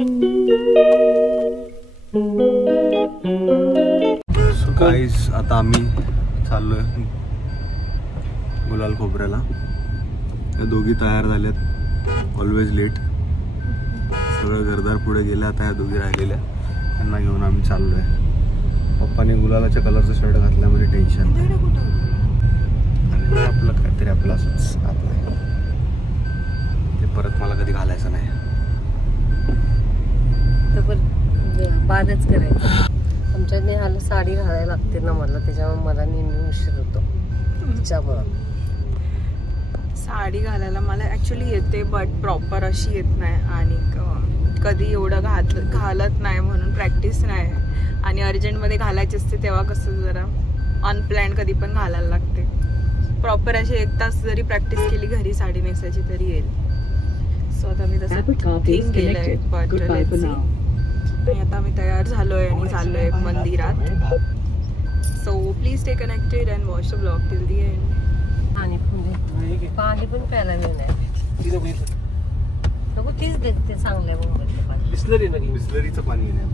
So guys आता आम्ही चाललोय गुलाल खोबऱ्याला. त्या दोघी तयार झाल्यात, ऑलवेज लेट. सगळं घरदार पुढे गेलं, आता ह्या दोघी राहिलेल्या, त्यांना घेऊन आम्ही चाललोय. पप्पाने गुलालाच्या कलरचा शर्ट घातल्यामध्ये टेन्शन आणि आपलं काहीतरी आपलं असंच आपलं ते परत मला कधी घालायचं नाही. बादच करायचं. आमच्या नेहाला साडी घालायला लागते ना मला, त्याच्यामुळे मला नेहमी उशीर होतो. त्याच्यामुळं साडी घालायला मला ॲक्च्युली येते, बट प्रॉपर अशी येत नाही आणि कधी एवढं घालत नाही, म्हणून प्रॅक्टिस नाही. आणि अर्जंटमध्ये घालायची असते तेव्हा कसं जरा अनप्लॅन कधी पण घालायला लागते. प्रॉपर अशी 1 तास जरी प्रॅक्टिस केली घरी साडी नेसायची तरी येईल. सो आता मी तसं थिंक केलंय, बट आणि आता आम्ही तयार झालोय आणि चाललोय मंदिरात. So please stay connected and watch the blog till the end. पाणी पण प्यायला मिळणार नको, तीच देते चांगल्या मुंबईतलं पाणी. बिस्लरी नाही, बिस्लरीचं पाणी नाही.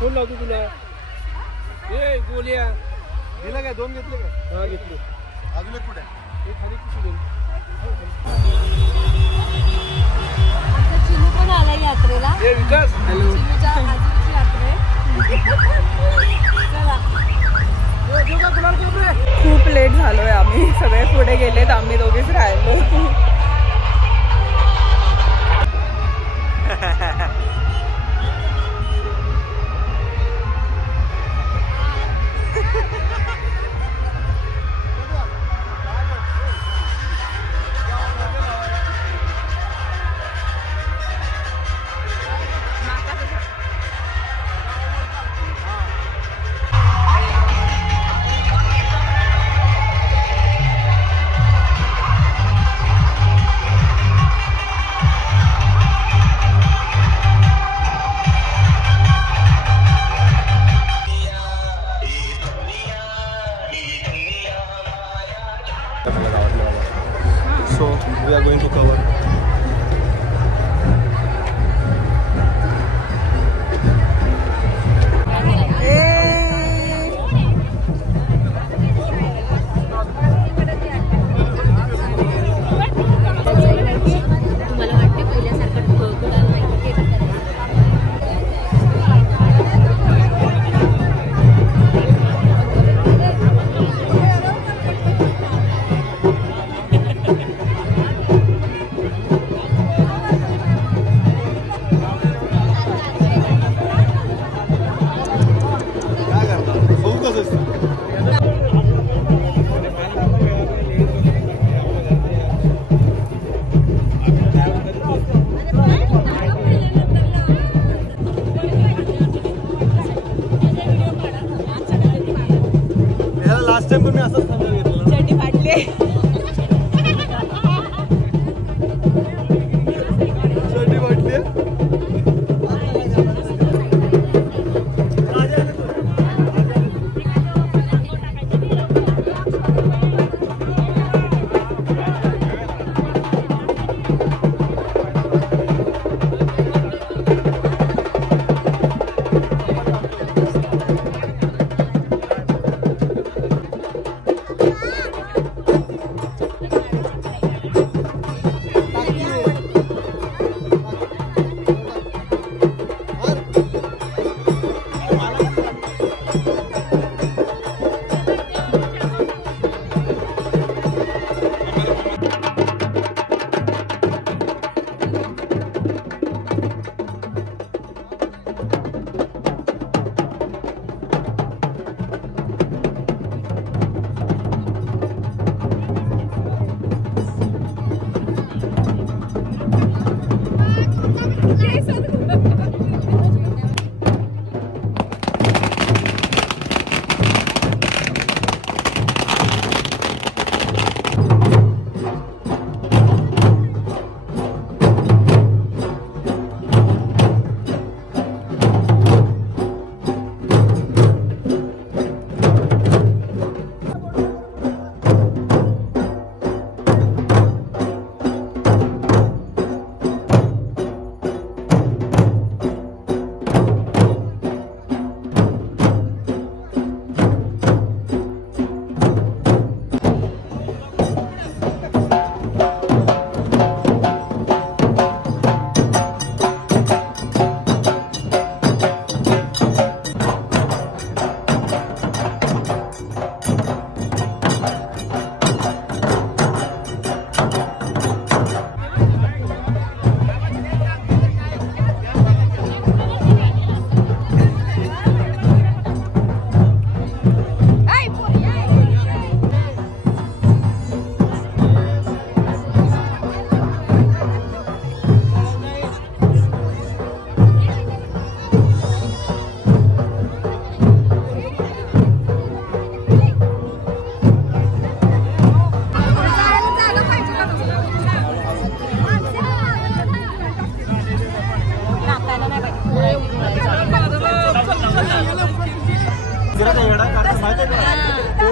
फोन लावतो तुला. ए गोल्या दिला काय? 2 घेतले काय? हा घेतले. अजून एक कुठे? खाली किती दोन. चिनू पण आला यात्रेला. ए विकास, हॅलो. चिनूच्या आजची यात्रे. खूप लेट झालोय आम्ही, सगळे पुढे गेलेत, आम्ही दोघेच राहिलो. So we are going to cover. Last time पण मी असंच थांबून घेतलं. चटी फाटले. चटी फाटली. Yes,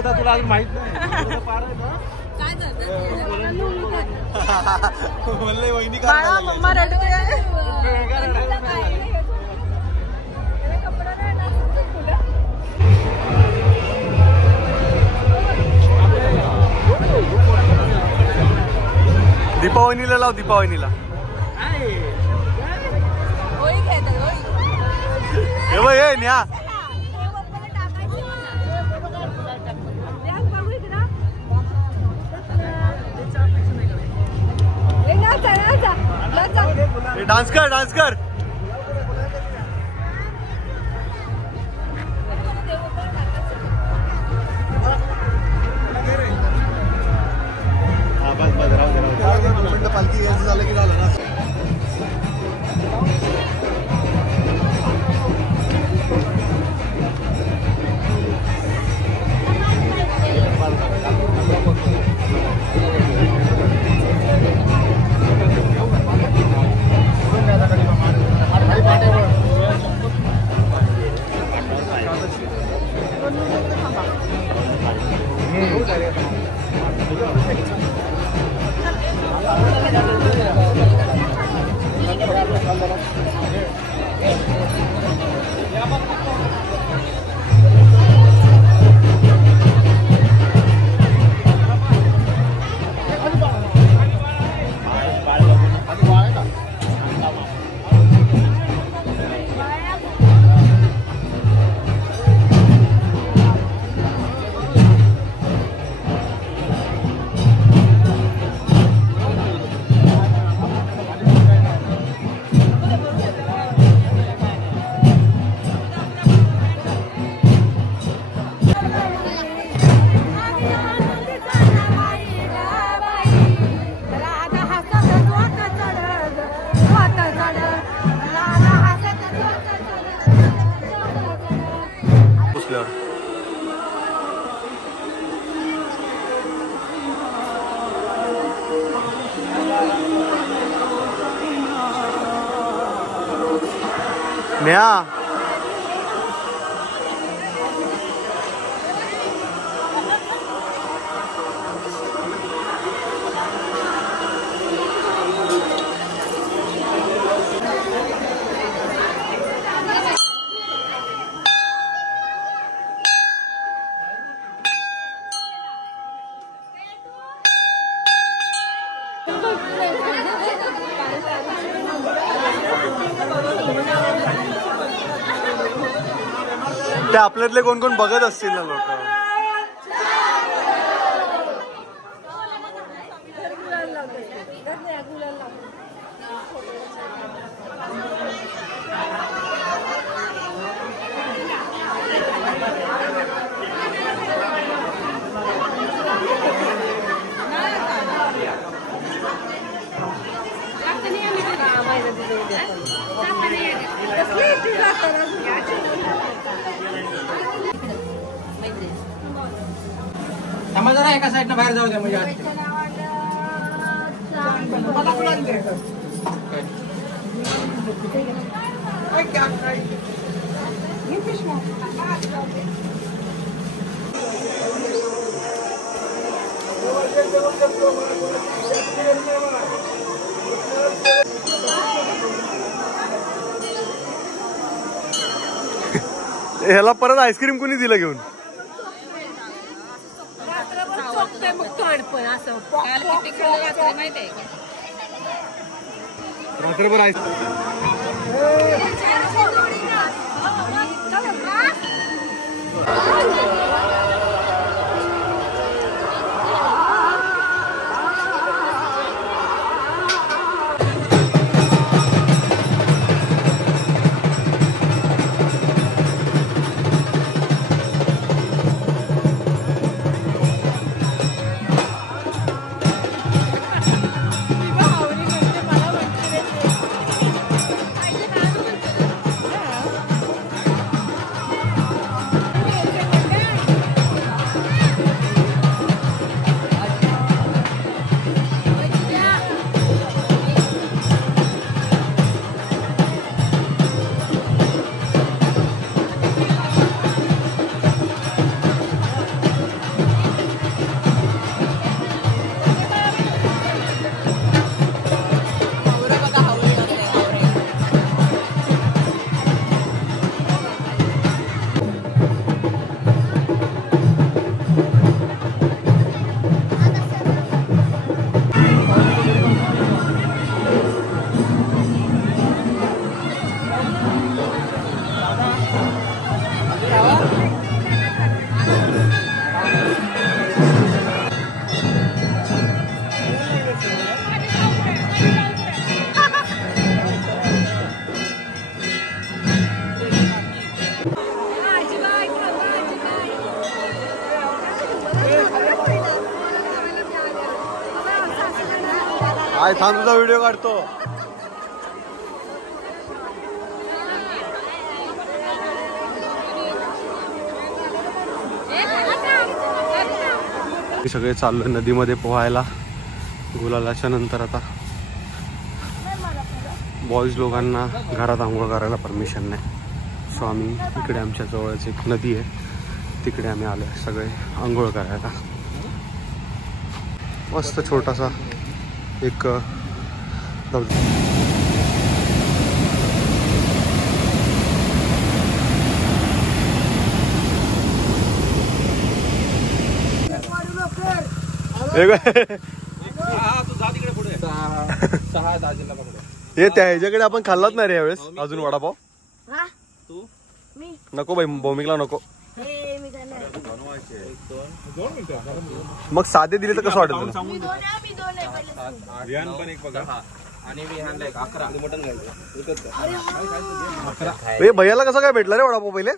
आता तुला अजून माहित नाही म्हणलं वहिनी का मम्मा रडते. दीपावलीला लाव दीपावलीला हे बघ हे न्या डान्स कर डान्स कर पालखी यायचं झालं की झालं ना न्या ते आपल्यातले कोण कोण बघत असतील ना लोक जरा एका साईडनं बाहेर जाऊ द्या म्हणजे ह्याला परत आईस्क्रीम कोणी दिलं घेऊन रात्रभर काय थांब तुझा व्हिडिओ काढतो. सगळे चाललोय नदीमध्ये पोहायला. गुलालाच्या नंतर आता बॉईज लोकांना घरात आंघोळ करायला परमिशन नाही, सो आम्ही इकडे आमच्या जवळच एक नदी आहे तिकडे आम्ही आलो आहे सगळे आंघोळ करायला. मस्त छोटासा एक हे त्या ह्याच्याकडे आपण खाल्लाच नाही रे यावेळेस अजून वडापाव. नको बाई भौमिकला नको. मग साधे दिले तर कसं वाटेल? भैयाला कसं काय भेटला रे वडापाव पहिले?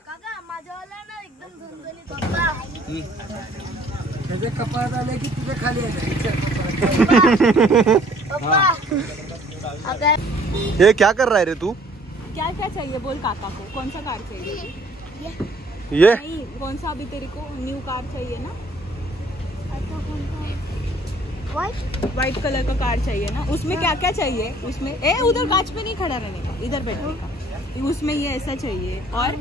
ये क्या कर रहा है रे तू? क्या क्या चाहिए बोल काका को, कौन सा कार चाहिए? ये नहीं, कौन सा अभी तेरे को न्यू कार चाहिए ना? व्हाइट कलर का कार चाहिए ना? उसमें क्या क्या चाहिए? उसमें उधर कांच पे नहीं खड़ा रहने का, इधर बैठने का. उसमें ये ऐसा चाहिए और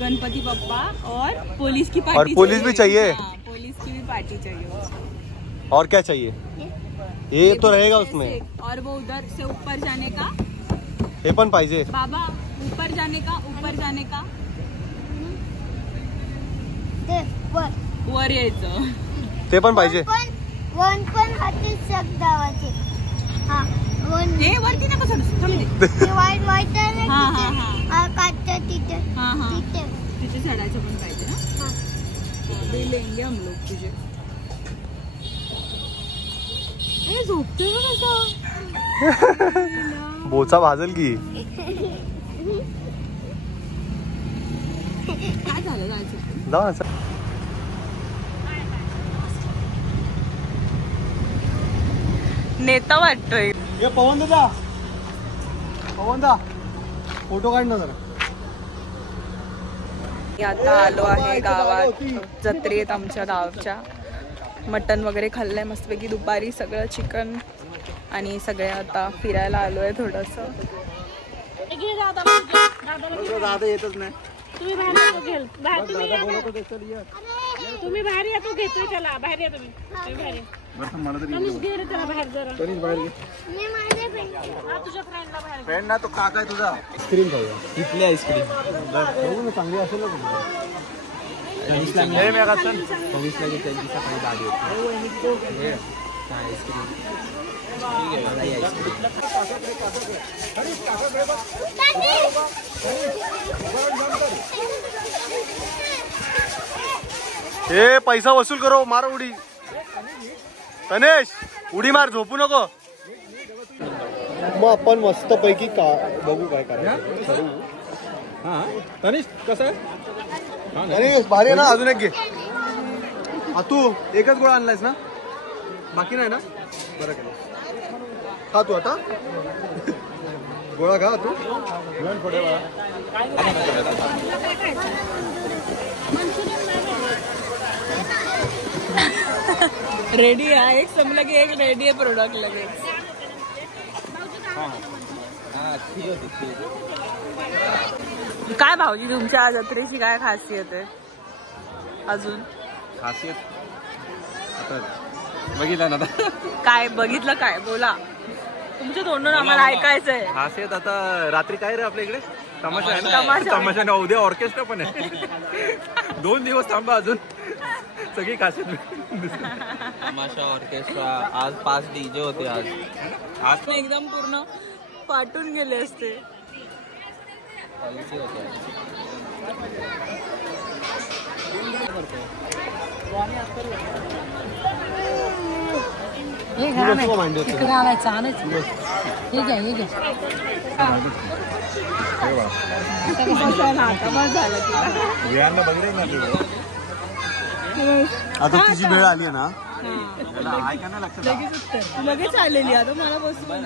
गणपति बप्पा और पुलिस की पार्टी. और पुलिस भी चाहिए? हाँ, पुलिस की भी पार्टी चाहिए. और क्या चाहिए? ये तो रहेगा उसमें. और वो उधर से ऊपर जाने का हे पण पाहिजे बाबा, ऊपर जाने का वर यायचं ते पण पाहिजे. वन पण हाती शब्दावाचे. हां वन हे वरती नका सोडू. वाईट वाईट आहे ना. हां हां हां काटते तिथे. हां हां तिथे तिथे चढायचं पण पाहिजे ना. हां ले लेंगे हम लोग तुझे. ए झोपतोय ना कसं. बोचा भाजल की. काय झालं जायचं? जाऊ ना. नेता वाटतोय. ये पवन दादा, पवन दा फोटो काढ ना जरा. आता आलो आहे गावात, जत्रेत आमच्या गावच्या. मटन वगैरे खाल्लंय मस्तपैकी दुपारी, सगळं चिकन. आणि सगळे आता फिरायला आलोय थोडस. दादा येतच नाही. तुम्ही बाहेर या, तो घेतोय त्याला. बाहेर या तुम्ही, बाहेर या. घे रे त्याला बाहेर जरा. तुझ्या फ्रेंडला बाहेर. फ्रेंड ना तो काका आहे तुझा. आईस्क्रीम खाऊया. इथली आईस्क्रीम बघू ना, चांगली असेल ना. हे पैसा वसूल करो. मार उडी. तनेश उडी मार, झोपू नको. मग आपण मस्त पैकी बघू काय करायचं. तनिष कसं आहे? अरे भारी आहे ना. अजून एक घे. तू एकच गोळा आणलायस ना, बाकी नाही ना? बरं केलं. खा तू आता गोळा खा तू. रेडी आहे. एक संपलं की एक रेडी आहे प्रोडक्ट लगेच. काय भाऊजी तुमच्या जत्रेची काय खासियत आहे? अजून खासियत बघितलं ना. काय बघितलं? काय बोला तुमच्या तोंडून, आम्हाला ऐकायचंय. खासियत आता रात्री काय रे आपल्या इकडे तमाशा आहे ना. तमाशा. तमाशा ना, उद्या ऑर्केस्ट्रा पण आहे. 2 दिवस थांबा अजून सगळी खासियत. तमाशा, ऑर्केस्ट्रा. आज 5 डीजे होते. आज एकदम पूर्ण पाटून गेले असते. इकडे आणायचं आणायचं. हे घ्या हे घ्या. आता तिची वेळ आली आहे ना, लगेच आलेली आता मला बसून